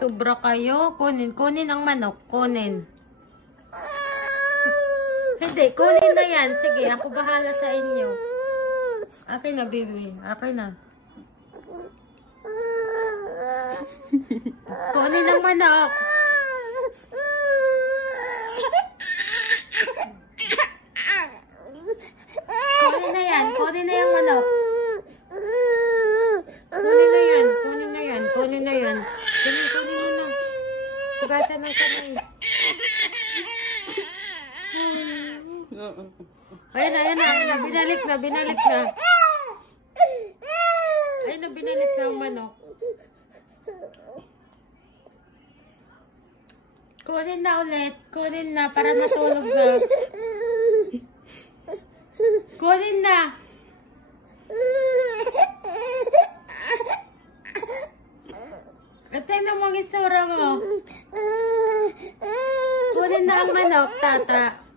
Sobra kayo. Kunin ang manok. Kunin. Hindi, kunin na yan. Sige, ako bahala sa inyo. Akin na, baby. Akin na. Kunin ang manok. Kunin na yan. Kunin na yung manok. Kunin na yan. Kunin na yan. Kunin na yan. Kunin na. Pagasa na kamay. Ayan na. Binalik na. Ayun na, binalik na ang manok. Kunin na ulit. Kunin na para matulog na. Kunin na. At tingnan mo ang isura mo. Kunin na ang manok, tata.